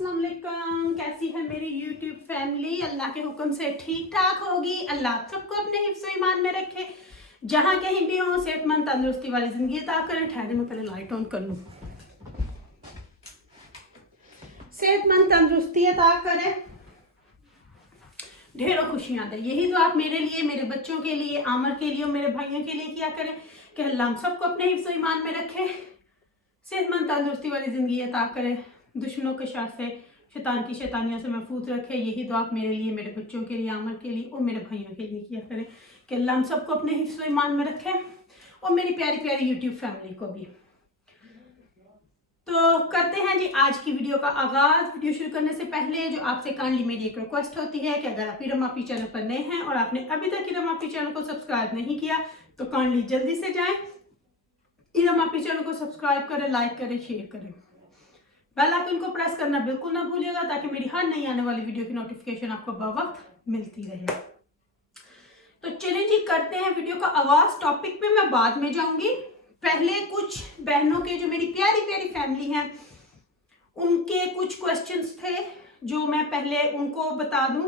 अस्सलाम वालेकुम। कैसी है मेरी यूट्यूब फैमिली? अल्लाह के हुक्म से ठीक ठाक होगी। अल्लाह सबको अपने हिफ्ज़ ईमान में रखे, जहाँ कहीं भी हो सेहतमंद तंदुरुस्ती वाली जिंदगी अता करें। ठहरे मैं पहले लाइट ऑन कर लूँ। सेहतमंद तंदुरुस्ती अता करें, ढेरों खुशियाँ दें। यही तो आप मेरे लिए, मेरे बच्चों के लिए, आमर के लिए और मेरे भाइयों के लिए किया करें कि अल्लाह हम सबको अपने हिफ्ज़ ईमान में रखे, सेहतमंद तंदुरुस्ती वाली ज़िंदगी अता करे, दुश्मनों के शर से, शैतान की शैतानियों से महफूज रखे। यही दुआ आप मेरे लिए, मेरे बच्चों के लिए, आमर के लिए और मेरे भाइयों के लिए किया करें कि अल्लाह हम सबको अपने हिफ्ज़ ईमान में रखे और मेरी प्यारी प्यारी यूट्यूब फैमिली को भी। तो करते हैं जी आज की वीडियो का आगाज़। वीडियो शुरू करने से पहले जो आपसे काइंडली मेरी एक रिक्वेस्ट होती है कि अगर आप इरम आपी चैनल पर नए हैं और आपने अभी तक इरम आपी चैनल को सब्सक्राइब नहीं किया तो काइंडली जल्दी से जाएं, इरम आपी चैनल को सब्सक्राइब करें, लाइक करें, शेयर करें, बेल आइकन को प्रेस करना बिल्कुल ना भूलिएगा ताकि मेरी हर नई आने वाली वीडियो की नोटिफिकेशन आपको बवक्त मिलती रहे। तो चलिए जी करते हैं वीडियो का आगाज। टॉपिक पे मैं बाद में जाऊंगी, पहले कुछ बहनों के जो मेरी प्यारी प्यारी फैमिली हैं उनके कुछ क्वेश्चंस थे जो मैं पहले उनको बता दूं।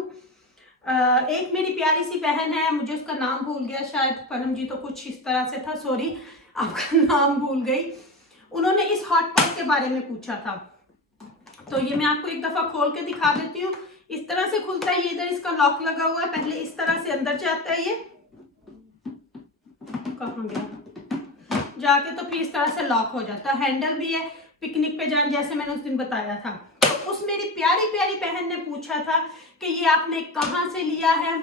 एक मेरी प्यारी सी बहन है, मुझे उसका नाम भूल गया, शायद परम जी तो कुछ इस तरह से था, सॉरी आपका नाम भूल गई। उन्होंने इस हॉट पॉट के बारे में पूछा था, तो ये मैं आपको एक दफा खोल के दिखा देती हूँ। इस तरह से खुलता है, ये इधर इसका लॉक लगा हुआ है, पहले इस तरह से अंदर जाता है, ये कहाँ गया जाके, तो फिर इस तरह से लॉक हो जाता है। हैंडल भी है, पिकनिक पे जाए जैसे मैंने उस दिन बताया था। तो उस मेरी प्यारी प्यारी बहन ने पूछा था कि ये आपने कहाँ से लिया है,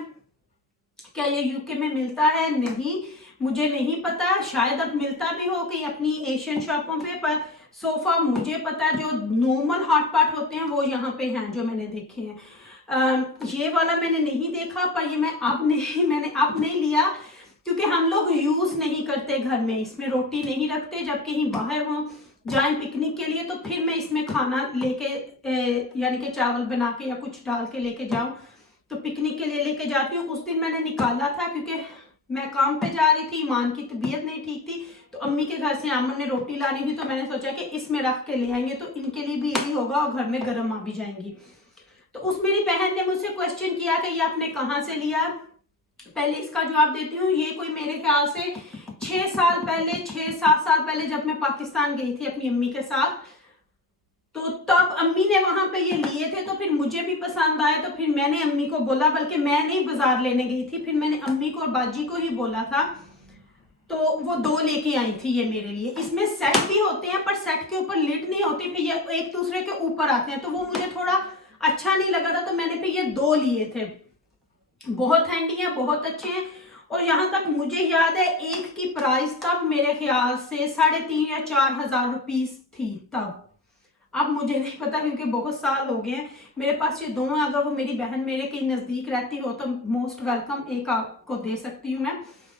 क्या ये यूके में मिलता है? नहीं, मुझे नहीं पता, शायद अब मिलता भी हो कहीं अपनी एशियन शॉपों पे, पर सोफा मुझे पता जो नॉर्मल हॉट पॉट होते हैं वो यहाँ पे हैं जो मैंने देखे हैं। ये वाला मैंने नहीं देखा, पर ये मैंने अब नहीं लिया क्योंकि हम लोग यूज नहीं करते घर में, इसमें रोटी नहीं रखते। जब कहीं बाहर हो जाए पिकनिक के लिए तो फिर मैं इसमें खाना लेके यानी कि चावल बना के या कुछ डाल के लेके जाऊं, तो पिकनिक के लिए लेके जाती हूँ। उस दिन मैंने निकाला था क्योंकि मैं काम पे जा रही थी, ईमान की तबीयत नहीं ठीक थी, तो अम्मी के घर से आमन ने रोटी लानी थी, तो मैंने सोचा कि इसमें रख के ले आएंगे तो इनके लिए भी इजी होगा और घर में गर्म आ भी जाएंगी। तो उस मेरी बहन ने मुझसे क्वेश्चन किया कि ये आपने कहाँ से लिया। पहले इसका जवाब देती हूँ। ये कोई मेरे ख्याल से 6-7 साल पहले जब मैं पाकिस्तान गई थी अपनी अम्मी के साथ, तो तब अम्मी ने वहां पे ये लिए थे, तो फिर मुझे भी पसंद आए, तो फिर मैंने अम्मी को बोला, बल्कि मैं नहीं बाजार लेने गई थी, फिर मैंने अम्मी को और बाजी को ही बोला था, तो वो 2 लेके आई थी ये मेरे लिए। इसमें सेट भी होते हैं पर सेट के ऊपर लिड नहीं होती, फिर ये एक दूसरे के ऊपर आते हैं, तो वो मुझे थोड़ा अच्छा नहीं लगा था, तो मैंने फिर ये 2 लिए थे। बहुत हैंडी है, बहुत अच्छे हैं, और यहाँ तक मुझे याद है एक की प्राइस तब मेरे ख्याल से 3,500 या 4,000 रुपीज थी तब। अब मुझे नहीं पता क्योंकि बहुत साल हो गए हैं। मेरे पास ये दोनों, अगर वो मेरी बहन मेरे कहीं नज़दीक रहती हो तो मोस्ट वेलकम, एक आपको दे सकती हूँ मैं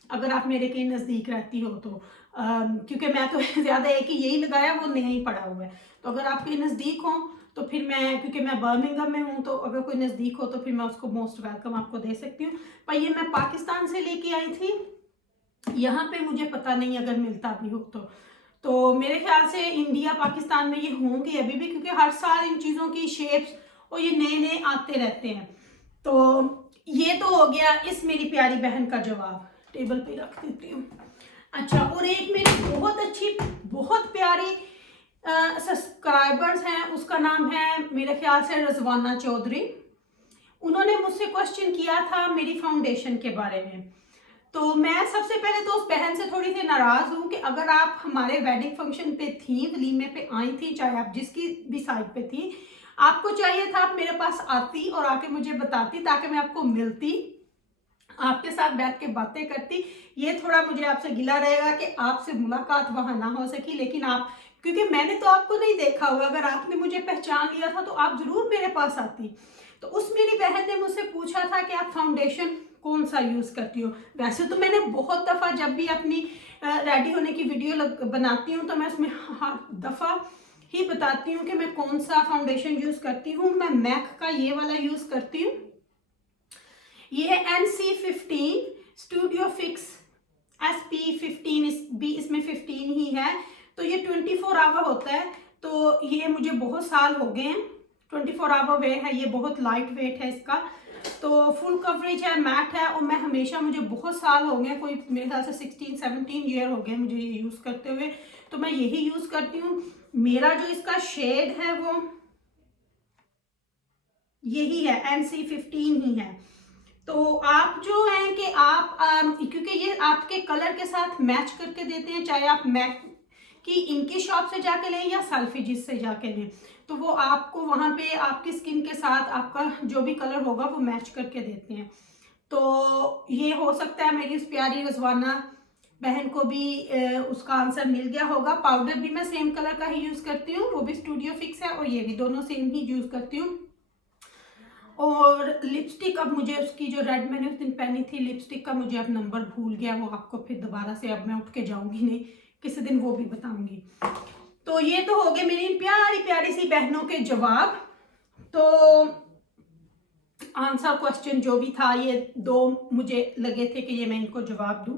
अगर आप मेरे कहीं नज़दीक रहती हो तो, क्योंकि मैं तो ज़्यादा एक ही यही लगाया, वो नया ही पड़ा हुआ है। तो अगर आप कहीं नज़दीक हो तो फिर मैं, क्योंकि मैं बर्मिंघम में हूँ, तो अगर कोई नज़दीक हो तो फिर मैं उसको मोस्ट वेलकम आपको दे सकती हूँ। पर ये मैं पाकिस्तान से लेके आई थी, यहाँ पे मुझे पता नहीं अगर मिलता भी हो तो मेरे ख्याल से इंडिया पाकिस्तान में ये होंगे अभी भी, क्योंकि हर साल इन चीज़ों की शेप्स और ये नए नए आते रहते हैं। तो ये तो हो गया इस मेरी प्यारी बहन का जवाब, टेबल पे रख देती हूँ। अच्छा, और एक मेरी बहुत अच्छी, बहुत प्यारी सब्सक्राइबर्स हैं, उसका नाम है मेरे ख्याल से रजवाना चौधरी। उन्होंने मुझसे क्वेश्चन किया था मेरी फाउंडेशन के बारे में। तो मैं सबसे पहले तो उस बहन से थोड़ी सी नाराज हूँ कि अगर आप हमारे वेडिंग फंक्शन पे थी, वलीमे पे आई थी, चाहे आप जिसकी भी साइड पे थी, आपको चाहिए था आप मेरे पास आती और आके मुझे बताती ताकि मैं आपको मिलती, आपके साथ बैठ के बातें करती। ये थोड़ा मुझे आपसे गिला रहेगा कि आपसे मुलाकात वहां ना हो सकी, लेकिन आप, क्योंकि मैंने तो आपको नहीं देखा हुआ, अगर आपने मुझे पहचान लिया था तो आप जरूर मेरे पास आती। तो उस मेरी बहन ने मुझसे पूछा था कि आप फाउंडेशन कौन सा यूज करती हो। वैसे तो मैंने बहुत दफा जब भी अपनी रेडी होने की वीडियो बनाती हूँ तो मैं उसमें हर दफा ही बताती हूँ कि मैं कौन सा फाउंडेशन यूज करती हूँ। मैं मैक का ये वाला यूज करती हूँ, ये है NC15 स्टूडियो फिक्स SP15, भी इसमें 15 ही है, तो ये 24 आवर होता है। तो ये मुझे बहुत साल हो गए हैं, 24 आवर वेयर है, ये बहुत लाइट वेट है इसका। तो फुल कवरेज है, मैट है, और मैं हमेशा, मुझे बहुत साल हो गए, कोई मेरे ख्याल से 16-17 ईयर हो गए मुझे ये यूज़ करते हुए, तो मैं यही यूज़ करती हूँ। मेरा जो इसका शेड है वो यही है, NC15 ही है। तो आप जो है कि आप क्योंकि ये आपके कलर के साथ मैच करके देते हैं, चाहे आप मैक की इनकी शॉप से जाके लें या सेल्फिजिस से जाके लें, तो वो आपको वहाँ पे आपकी स्किन के साथ आपका जो भी कलर होगा वो मैच करके देते हैं। तो ये हो सकता है मेरी उस प्यारी रिजवाना बहन को भी उसका आंसर मिल गया होगा। पाउडर भी मैं सेम कलर का ही यूज़ करती हूँ, वो भी स्टूडियो फिक्स है, और ये भी दोनों सेम ही यूज़ करती हूँ। और लिपस्टिक, अब मुझे उसकी जो रेड मैंने उस दिन पहनी थी लिपस्टिक का, मुझे अब नंबर भूल गया, वो आपको फिर दोबारा से अब मैं उठ के जाऊंगी नहीं, किसी दिन वो भी बताऊंगी। तो ये तो हो गए मेरी प्यारी प्यारी सी बहनों के जवाब। तो आंसर क्वेश्चन जो भी था, ये 2 मुझे लगे थे कि ये मैं इनको जवाब दूं,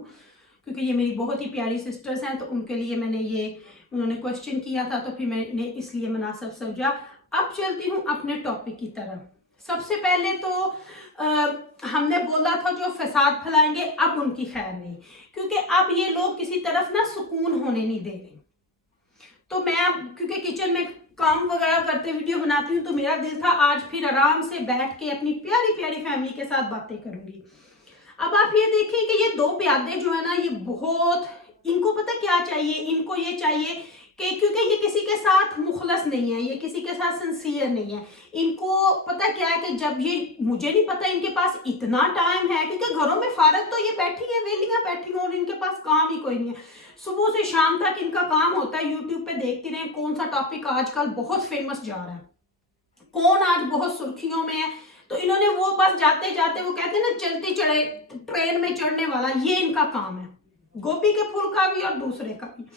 क्योंकि ये मेरी बहुत ही प्यारी सिस्टर्स हैं, तो उनके लिए मैंने ये, उन्होंने क्वेश्चन किया था तो फिर मैंने इसलिए मुनासिब समझा। अब चलती हूँ अपने टॉपिक की तरफ। सबसे पहले तो हमने बोला था जो फसाद फैलाएंगे, अब उनकी खैर नहीं, क्योंकि अब ये लोग किसी तरफ ना सुकून होने नहीं दे रहे। तो मैं अब, क्योंकि किचन में काम वगैरह करते वीडियो बनाती हूँ, तो मेरा दिल था आज फिर आराम से बैठ के अपनी प्यारी प्यारी फैमिली के साथ बातें करूंगी। अब आप ये देखें कि ये 2 प्यादे जो है ना, ये बहुत, इनको पता क्या चाहिए, इनको ये चाहिए कि क्योंकि ये किसी के साथ मुखलस नहीं है, ये किसी के साथ सिंसियर नहीं है, इनको पता क्या है कि जब ये, मुझे नहीं पता इनके पास इतना टाइम है, क्योंकि घरों में फारग तो ये बैठी है, वेलियां बैठी हैं, और इनके पास काम ही कोई नहीं है। सुबह से शाम तक इनका काम होता है यूट्यूब पे देखती रहे कौन सा टॉपिक आजकल बहुत फेमस जा रहा है, कौन आज बहुत सुर्खियों में है, तो इन्होंने वो बस जाते जाते, वो कहते हैं ना चलते चढ़े ट्रेन में चढ़ने वाला, ये इनका काम है, गोभी के फूल का भी और दूसरे का भी।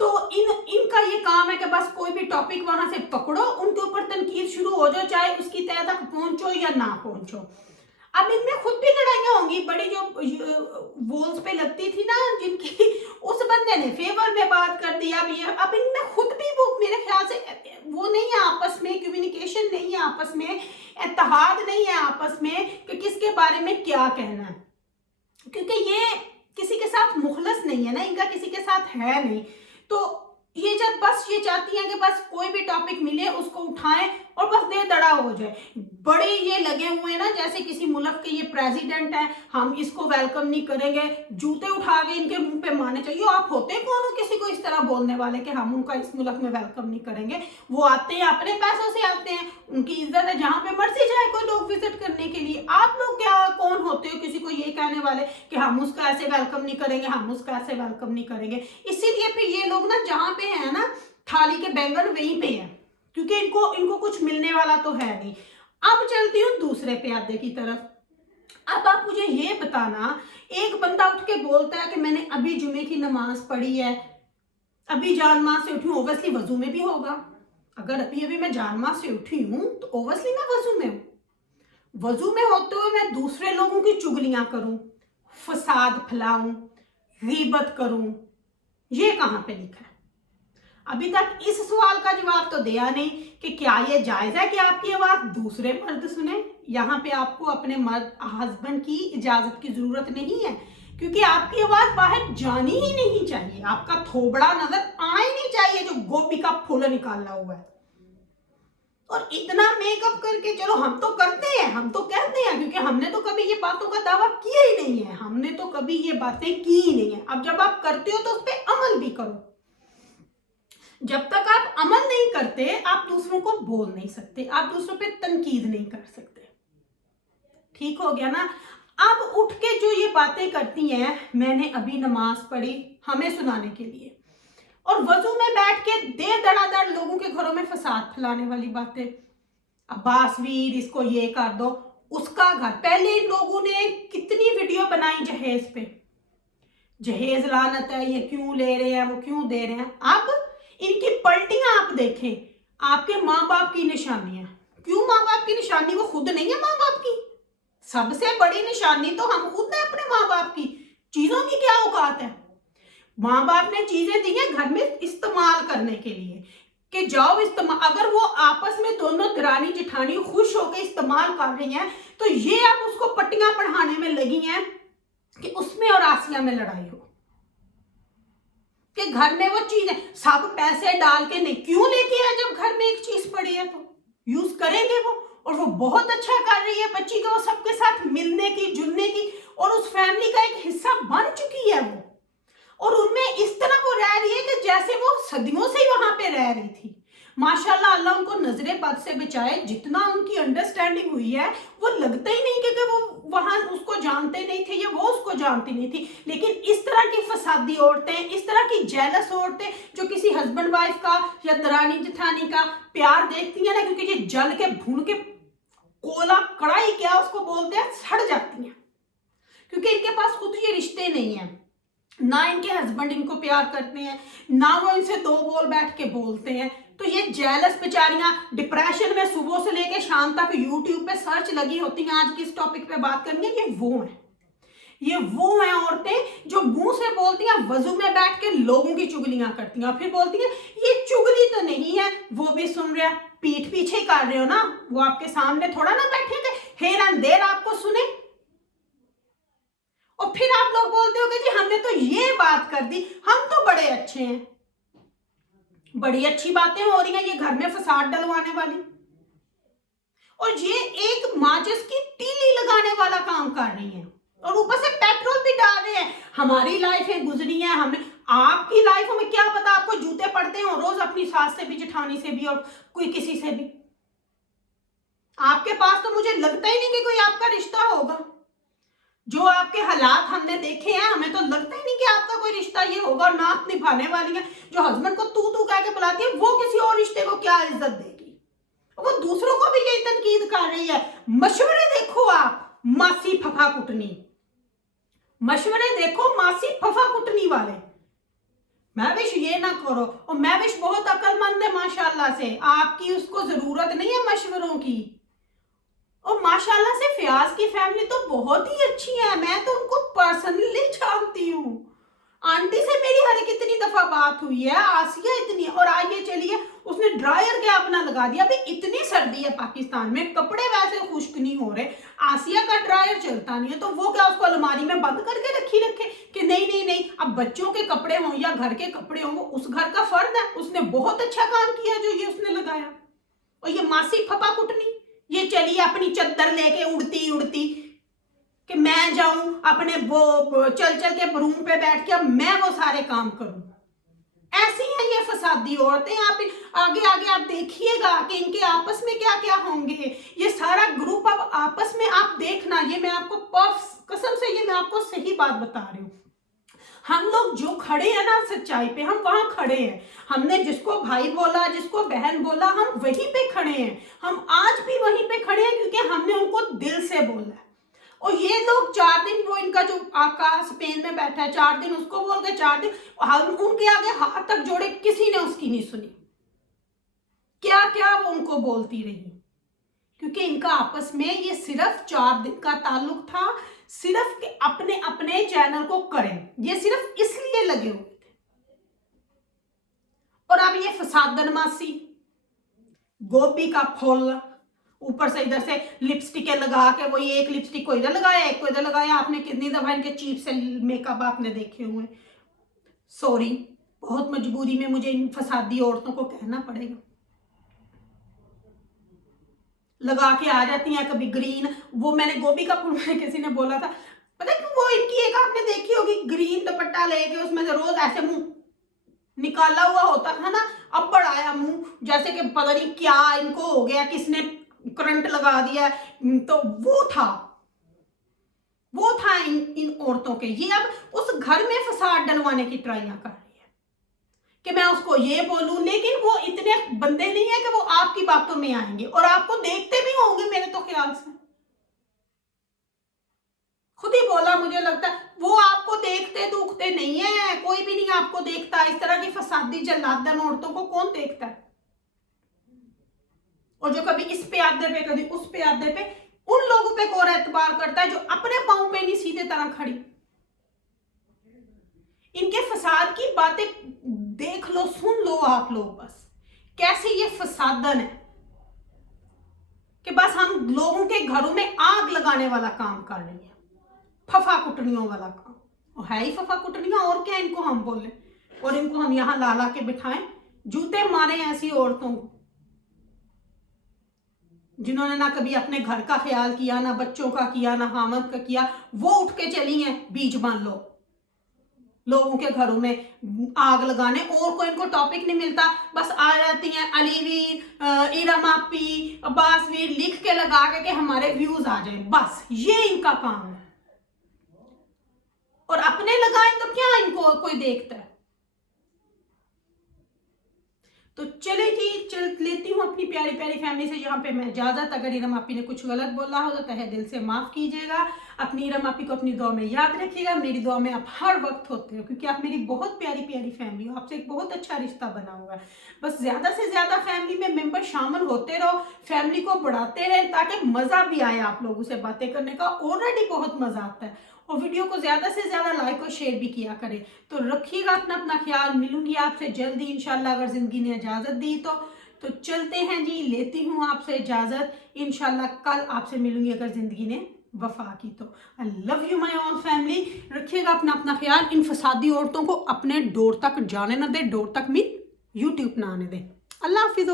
तो इनका ये काम है कि बस कोई भी टॉपिक वहां से पकड़ो, उनके ऊपर तनकीद शुरू हो जाओ, चाहे उसकी तह तक पहुंचो या ना पहुंचो। अब इनमें खुद भी लड़ाइयां होंगी, बड़ी जो वॉल्स पे लगती थी ना जिनकी, उस बंदे ने फेवर में बात कर दी। अब इनमें खुद भी वो, मेरे ख्याल से वो नहीं है, आपस में कम्युनिकेशन नहीं है, आपस में इत्तेहाद नहीं है आपस में कि किसके बारे में क्या कहना है, क्योंकि ये किसी के साथ मुखलस नहीं है ना, इनका किसी के साथ है नहीं। तो ये जब बस ये चाहती हैं कि बस कोई भी टॉपिक मिले उसको उठाएं और बस दे दड़ा हो जाए। बड़े ये लगे हुए हैं ना जैसे किसी मुल्क के ये प्रेसिडेंट है, हम इसको वेलकम नहीं करेंगे, जूते उठा के इनके मुंह पे मारने चाहिए। आप होते कौन हो किसी को इस तरह बोलने वाले कि हम उनका इस मुल्क में वेलकम नहीं करेंगे? वो आते हैं अपने पैसों से आते हैं, उनकी इज्जत है, जहां पे मर्जी जाए कोई लोग विजिट करने के लिए। आप लोग क्या कौन होते हो किसी को ये कहने वाले कि हम उसका ऐसे वेलकम नहीं करेंगे, हम उसका ऐसे वेलकम नहीं करेंगे? इसीलिए फिर ये लोग ना जहां पे है ना थाली के बैंगन वहीं पे है, क्योंकि इनको कुछ मिलने वाला तो है नहीं। अब चलती हूँ दूसरे प्यादे की तरफ। अब आप मुझे ये बताना, एक बंदा उठ के बोलता है कि मैंने अभी जुमे की नमाज पढ़ी है, अभी जानमाज से उठी हूँ, ओब्वियसली वजू में भी होगा। अगर अभी अभी मैं जानमाज से उठी हूँ तो ओब्वियसली मैं वजू में हूँ। वजू में होते हुए मैं दूसरे लोगों की चुगलियां करूं, फसाद फैलाऊं, गीबत करूं, ये कहां पे लिखा है? अभी तक इस सवाल का जवाब तो दिया नहीं कि क्या ये जायज है कि आपकी आवाज दूसरे मर्द सुने। यहाँ पे आपको अपने मर्द हस्बैंड की इजाजत की जरूरत नहीं है, क्योंकि आपकी आवाज बाहर जानी ही नहीं चाहिए, आपका थोबड़ा नजर आए नहीं चाहिए जो गोभी का फूल निकाला हुआ है। और इतना मेकअप करके, चलो हम तो करते हैं, हम तो कहते हैं, क्योंकि हमने तो कभी ये बातों का दावा किया ही नहीं है, हमने तो कभी ये बातें की ही नहीं है। अब जब आप करते हो तो उस पर अमल भी करो। जब तक आप अमल नहीं करते आप दूसरों को बोल नहीं सकते, आप दूसरों पे तनकीद नहीं कर सकते। ठीक हो गया ना? अब उठ के जो ये बातें करती हैं, मैंने अभी नमाज पढ़ी, हमें सुनाने के लिए, और वजू में बैठ के दे धड़ाधड़ लोगों के घरों में फसाद फैलाने वाली बातें। अब्बास वीर इसको ये कर दो, उसका घर। पहले इन लोगों ने कितनी वीडियो बनाई जहेज पे, जहेज लानत है, ये क्यों ले रहे हैं, वो क्यों दे रहे हैं। अब इनकी पलटियां आप देखें, आपके माँ बाप की निशानियां। क्यों माँ बाप की निशानी? वो खुद नहीं है माँ बाप की। सबसे बड़ी निशानी तो हम खुद हैं अपने माँ बाप की। चीजों की क्या औकात है? माँ बाप ने चीजें दी है घर में इस्तेमाल करने के लिए, कि जाओ इस्तेमाल, अगर वो आपस में दोनों दरानी जिठानी खुश होकर इस्तेमाल कर रही हैं तो ये अब उसको पट्टियां पढ़ाने में लगी हैं कि उसमें और आसिया में लड़ाई हो, कि घर में वो चीज है, सब पैसे डाल के नहीं, क्यों लेके आए जब घर में एक चीज पड़ी है तो यूज करेंगे वो। और वो बहुत अच्छा कर रही है बच्ची को, वो सबके साथ मिलने की जुलने की और उस फैमिली का एक हिस्सा बन चुकी है वो, और उनमें इस तरह वो रह रही है कि जैसे वो सदियों से ही वहां पे रह रही थी। माशाल्लाह, अल्लाह उनको नजरे बद से बचाए। जितना उनकी अंडरस्टैंडिंग हुई है वो लगता ही नहीं कि वो वहां उसको जानते नहीं थे या वो उसको जानती नहीं थी। लेकिन इस तरह की फसादी औरतें, इस तरह की जेलस औरतें जो किसी हस्बैंड वाइफ का या दरानी जिठानी का प्यार देखती है ना, क्योंकि ये जल के भून के कोला कड़ाई क्या उसको बोलते हैं, सड़ जाती हैं, क्योंकि इनके पास खुद ये रिश्ते नहीं है, ना इनके हस्बैंड इनको प्यार करते हैं, ना वो इनसे दो बोल बैठ के बोलते हैं। तो ये जेलस बेचारियां डिप्रेशन में सुबह से लेके शाम तक यूट्यूब पे सर्च लगी होती हैं आज किस टॉपिक पे बात करनी है। ये वो हैं औरतें जो मुंह से बोलती हैं, वजू में बैठ के लोगों की चुगलियां करती हैं और फिर बोलती हैं ये चुगली तो नहीं है, वो भी सुन रहे हैं, पीठ पीछे कर रहे हो ना, वो आपके सामने थोड़ा ना बैठेंगे, हेर अंधेर आपको सुने। और फिर आप लोग बोलते हो कि जी हमने तो ये बात कर दी, हम तो बड़े अच्छे हैं। बड़ी अच्छी बातें हो रही हैं ये घर में फसाद डलवाने वाली, और ये एक माचिस की तीली लगाने वाला काम कर रही हैं और ऊपर से पेट्रोल भी डाल रहे हैं। हमारी लाइफें गुजरी हैं, हमें आपकी लाइफ में क्या पता, आपको जूते पड़ते हो रोज अपनी सास से भी, जेठानी से भी और कोई किसी से भी। आपके पास तो मुझे लगता ही नहीं कि कोई आपका रिश्ता होगा। जो आपके हालात हमने देखे हैं, हमें तो लगता ही नहीं कि आपका कोई रिश्ता ये होगा। और नाक निभाने वाली है जो हस्बैंड को तू तू कह के बुलाती है, वो किसी और रिश्ते को क्या इज्जत देगी, वो दूसरों को भी यही तनकीद कर रही है। मशवरे देखो आप, मासी फफा कुटनी, मशवरे देखो मासी फफा कुटनी वाले। मैं विश ये ना करो, और मैं विश बहुत अक्लमंद है माशाल्लाह से, आपकी उसको जरूरत नहीं है मशवरों की। और माशाल्लाह से फयाज की फैमिली तो बहुत ही अच्छी है, मैं तो उनको पर्सनली जानती हूँ। आंटी से मेरी हर कितनी दफा बात हुई है, आसिया इतनी, और आइए चलिए उसने ड्रायर क्या अपना लगा दिया। अभी इतनी सर्दी है पाकिस्तान में, कपड़े वैसे खुश्क नहीं हो रहे, आसिया का ड्रायर चलता नहीं है, तो वो क्या उसको अलमारी में बंद करके रखे कि नहीं नहीं नहीं, अब बच्चों के कपड़े हों या घर के कपड़े हों, वो उस घर का फर्ज है। उसने बहुत अच्छा काम किया जो ये उसने लगाया। और ये मासी फपा कुटनी, ये चलिए अपनी चद्दर लेके उड़ती उड़ती कि मैं जाऊं अपने वो चल के रूम पे बैठ के अब मैं वो सारे काम करूं। ऐसी हैं ये फसादी औरतें। आप आगे आगे आप देखिएगा कि इनके आपस में क्या क्या होंगे। ये सारा ग्रुप अब आपस में आप देखना, ये मैं आपको कसम से ये मैं आपको सही बात बता रही हूँ। हम लोग जो खड़े हैं ना सच्चाई पे, हम वहां खड़े हैं। हमने जिसको भाई बोला, जिसको बहन बोला, हम वहीं पे खड़े हैं। हम आज भी वहीं पे खड़े हैं क्योंकि हमने उनको दिल से बोला है। और ये लोग 4 दिन, वो इनका जो आका स्पेन में बैठा है 4 दिन उसको बोल के 4 दिन हम उनके आगे हाथ तक जोड़े, किसी ने उसकी नहीं सुनी। क्या क्या वो उनको बोलती रही, क्योंकि इनका आपस में ये सिर्फ 4 दिन का ताल्लुक था, सिर्फ के अपने अपने चैनल को करें, ये सिर्फ इसलिए लगे हुए थे। और अब ये फसादन मासी, गोभी का फूल, ऊपर से इधर से लिपस्टिक लगा के, वो ये एक लिपस्टिक को इधर लगाया, एक को इधर लगाया। आपने कितनी दफा इनके चीप से मेकअप आपने देखे हुए। सॉरी, बहुत मजबूरी में मुझे इन फसादी औरतों को कहना पड़ेगा। लगा के आ जाती हैं कभी ग्रीन, वो मैंने गोभी का फूल में किसी ने बोला था, पता है वो इनकी एक आपने देखी होगी ग्रीन दुपट्टा लेके उसमें से रोज ऐसे मुंह निकाला हुआ होता था ना, अब बढ़ाया मुंह, जैसे कि पता नहीं क्या इनको हो गया, किसने करंट लगा दिया। तो वो था इन औरतों के। ये अब उस घर में फसाद डलवाने की ट्राइयां कर रही है कि मैं उसको ये बोलूं, लेकिन वो इतने बंदे नहीं है कि वो आपकी बातों में आएंगे और आपको देखते भी होंगे मेरे तो ख्याल से। खुद ही बोला, मुझे लगता है वो आपको देखते दुखते नहीं है, कोई भी नहीं आपको देखता। इस तरह की फसादी जल्लादन औरतों को कौन देखता है? और जो कभी इस पे आदे पे कभी उस पे आदे पे, उन लोगों पे कौन एतबार करता है जो अपने पांव पे नहीं सीधे तरह खड़ी। इनके फसाद की बातें देख लो, सुन लो आप लोग बस, कैसे ये फसादन है कि बस हम लोगों के घरों में आग लगाने वाला काम कर रही है, फफा कुटनियों वाला काम। और है ही फफा कुटनियां, और क्या इनको हम बोले, और इनको हम यहां ला ला के बिठाएं, जूते मारे ऐसी औरतों को जिन्होंने ना कभी अपने घर का ख्याल किया, ना बच्चों का किया, ना हामद का किया, वो उठ के चली हैं बीच मान लो लोगों के घरों में आग लगाने। और कोई इनको टॉपिक नहीं मिलता, बस आ जाती हैं अलीवीर, इरम आपी, अब्बास वीर लिख के लगा के कि हमारे व्यूज आ जाएं, बस ये इनका काम है। और अपने लगाए तो क्या इनको कोई देखता है। तो चले जी, चल लेती हूँ अपनी प्यारी प्यारी फैमिली से यहाँ पे मैं इजाजत। अगर इरम आपी ने कुछ गलत बोला हो तो तहे दिल से माफ कीजिएगा। अपनी इरम आपी को अपनी दुआ में याद रखिएगा, मेरी दुआ में आप हर वक्त होते हो, क्योंकि आप मेरी बहुत प्यारी प्यारी फैमिली हो, आपसे एक बहुत अच्छा रिश्ता बना हुआ है। बस ज्यादा से ज्यादा फैमिली में मेंबर शामिल होते रहो, फैमिली को बढ़ाते रहे, ताकि मजा भी आए आप लोगों से बातें करने का। ऑलरेडी बहुत मजा आता है। और वीडियो को ज्यादा से ज्यादा लाइक और शेयर भी किया करें। तो रखिएगा अपना अपना ख्याल। मिलूंगी आपसे जल्दी इंशाल्लाह, अगर जिंदगी ने इजाजत दी तो चलते हैं जी, लेती हूँ आपसे इजाजत। इंशाल्लाह कल आपसे मिलूंगी अगर जिंदगी ने वफा की तो। I love you my all family. रखिएगा अपना अपना ख्याल। इन फसादी औरतों को अपने डोर तक जाने ना दे, डोर तक मीन यूट्यूब ना आने दे। अल्लाह हाफिज़।